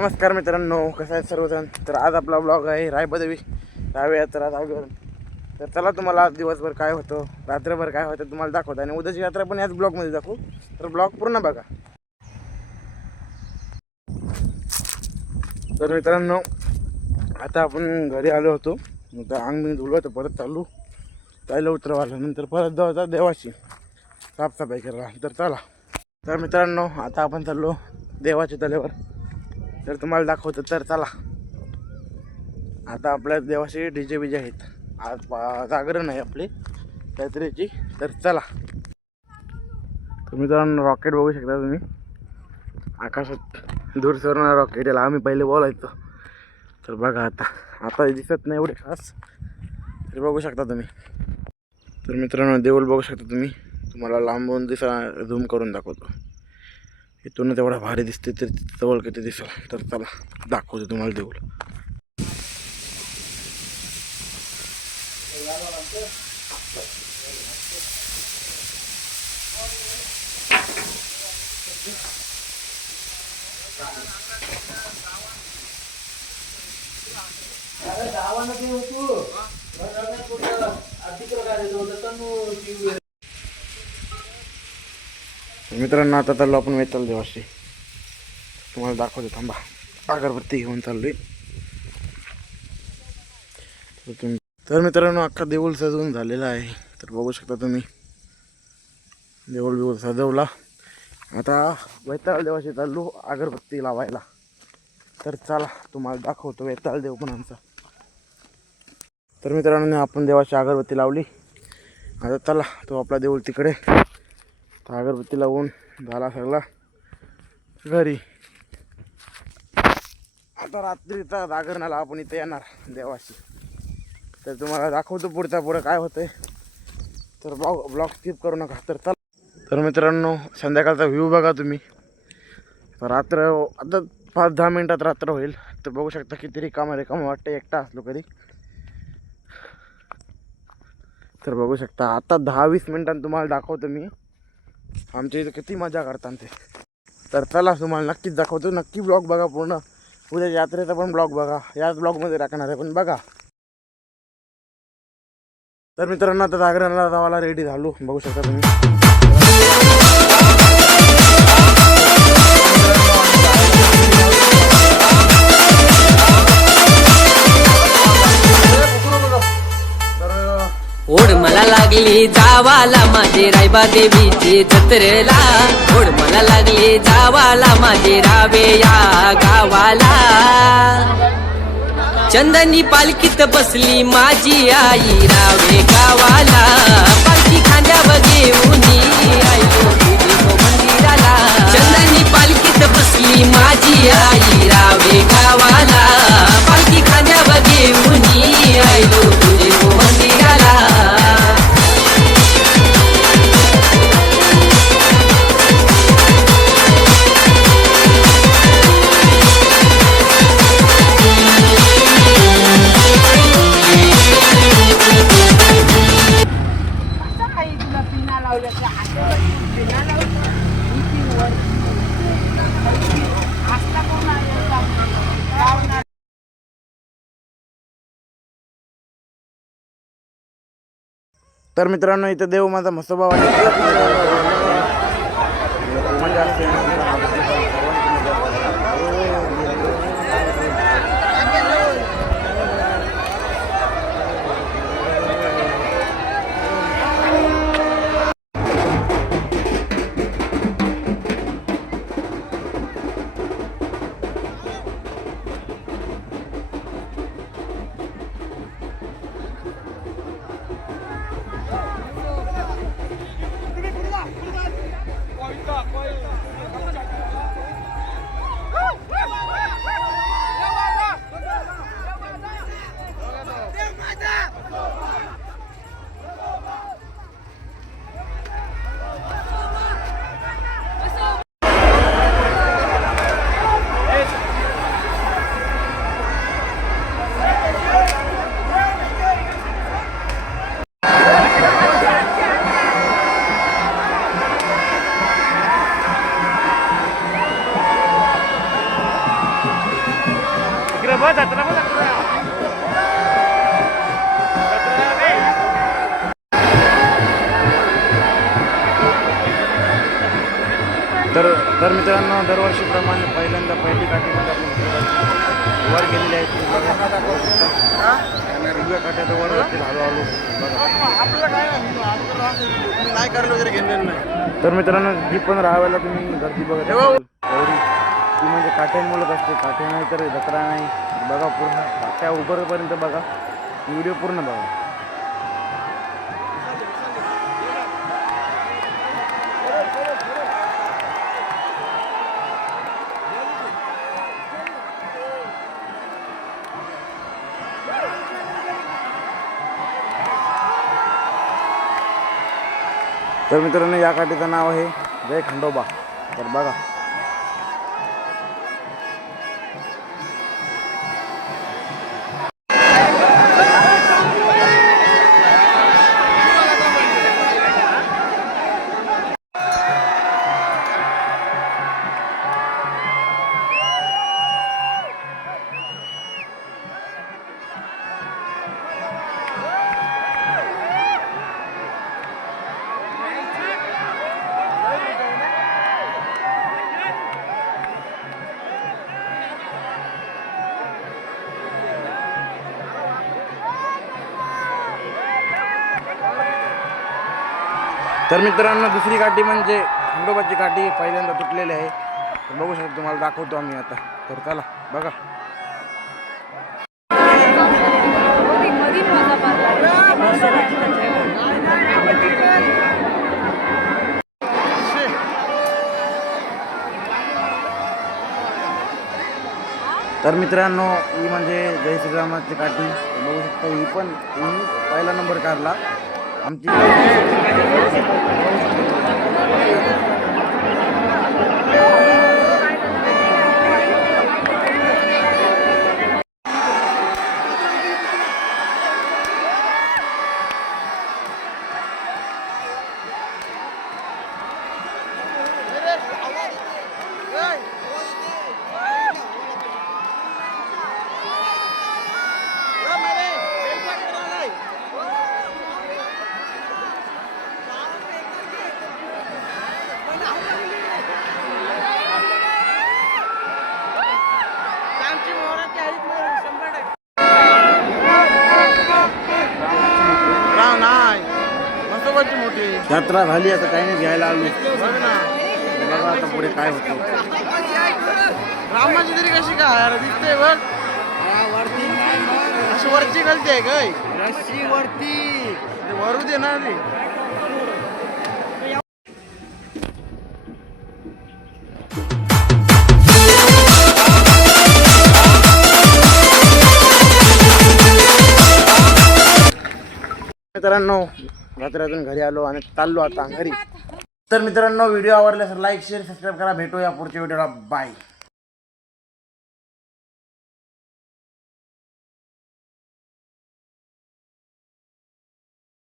नमस्कार मित्रांनो, कसं आहे सर्वजण. तर आज आपला ब्लॉग आहे रायबदेवी रावे यात्रा जागर. तर चला तुम्हाला आज दिवसभर काय होतं, रात्रभर काय होतं तुम्हाला दाखवतो आणि उद्याची यात्रा पण याच ब्लॉगमध्ये दाखवू. तर ब्लॉग पूर्ण बघा. तर मित्रांनो, आता आपण घरी आलो होतो. आता अंग मी धुलो तर परत चालू जायला उतरवायला, नंतर परत जायचा देवाची साफसफाई करायला. तर चला. तर मित्रांनो, आता आपण चाललो देवाच्या तलेवर. तर तुम्हाला दाखवतो. तर चला. आता आपल्या देवाचे डीजे बीजे आहेत. आज जागरण आहे आपली यात्रेची. तर चला. तर मित्रांनो, रॉकेट बघू शकता तुम्ही आकाशात दूर सरणार रॉकेट. याला आम्ही पहिले बोलायचो. तर बघा आता दिसत नाही एवढे खास, तरी बघू शकता तुम्ही. तर मित्रांनो, देऊळ बघू शकता तुम्ही. तुम्हाला लांबून झूम करून दाखवतो. इथून तेवढा भारी दिसते, तर जवळ किती दिसेल. तर चला दाखवतो तुम्हाला देऊळ. मित्रांनो, आता चाललो आपण वेताल देवाशी. तुम्हाला दाखवतो. थांबा, अगरबत्ती घेऊन चाललोय. तर मित्रांनो, अख्खा देऊळ सजवून झालेला आहे. तर बघू शकता तुम्ही. देऊळ सजवला. आता वेताळ देवाशी चाललो अगरबत्ती लावायला. तर चला तुम्हाला दाखवतो वेताळ देव पण आमचा. तर मित्रांनो, आपण देवाची अगरबत्ती लावली. आता चला, तो आपला देऊळ तिकडे. अगरबत्ती लावून झाला सगळा घरी. आता रात्रीचा जागरणाला आपण इथे येणार देवाशी. तर तुम्हाला दाखवतो पुढं काय होतंय. तर ब्लॉग स्किप करू नका. तर चला. तर मित्रांनो, संध्याकाळचा व्ह्यू बघा तुम्ही. रात्र आता 5-10 मिनिटात रात्र होईल. तर बघू शकता किती रिकामा वाटतं एकटा असलो कधी. तर बघू शकता आता 10-20 मिनिटांनी तुम्हाला दाखवतो मी आमच्या इथे किती मजा करतात ते. तर चला, तुम्हाला नक्कीच दाखवतो. नक्की ब्लॉग बघा पूर्ण. उद्या यात्रेचा पण ब्लॉग बघा, याच ब्लॉगमध्ये टाकणार आहे, पण बघा. तर मित्रांनो, आता जागरणाला जावाला रेडी झालो. बघू शकता तुम्ही. ओढ मला लागली जावाला माझे रायबा देवीची जत्रेला. ओढ मला लागली जावाला माझे रावे या गावाला. चंदनी पालखीत बसली माझी आई रावे गावाला. पालखी खांद्यावर घेऊन आलो तुझे मंदिराला. चंदनी पालखीत बसली माझी आई रावे गावाला. पालखी खांद्यावर घेऊन आलो तुझे मंदिराला. तर मित्रांनो, इथं देव माझा मसोबा वाटतो. मजा असते. तर मित्रांनो, दरवर्षीप्रमाणे पहिल्यांदा पहिली काठीमध्ये आपण वर गेलेले आहेत. उभ्या काठ्याचं वर जातील हळूहळू नाही करलं वगैरे घेणं नाही. तर मित्रांनो, जी पण राहायला तुम्ही गर्दी बघत असाल, गौरी ती म्हणजे काठ्यांमुळेच असते. काठ्या नाही तर जत्रा नाही. बघा पूर्ण काठ्या उभरपर्यंत बघा, व्हिडिओ पूर्ण बघा. तर मित्रांनो, या काठीचं नाव आहे जय खंडोबा. तर बघा, तर मित्रांनो, दुसरी काठी म्हणजे खंडोबाची काठी पहिल्यांदा तुटलेली आहे. तर बघू शकतो, तुम्हाला दाखवतो आम्ही आता. तर चला बघा. तर मित्रांनो, ही म्हणजे जय श्रीरामाची काठी बघू शकता. ही पहिला नंबर काढला आमची. यात्रा झाली, आता काही नाही, घ्यायला आलो. बघा आता पुढे काय होतं. रामाची तरी कशी काय दिसते बघ, अशी वरची गलती आहे काय, रस्सी वरती वरू दे ना रे. मित्रांनो, यात्रेतून घरी आलो आणि चाललो आता घरी. तर मित्रांनो, व्हिडिओ आवडल्यास लाईक शेअर सबस्क्राईब करा. भेटूया पुढच्या व्हिडिओला. बाय.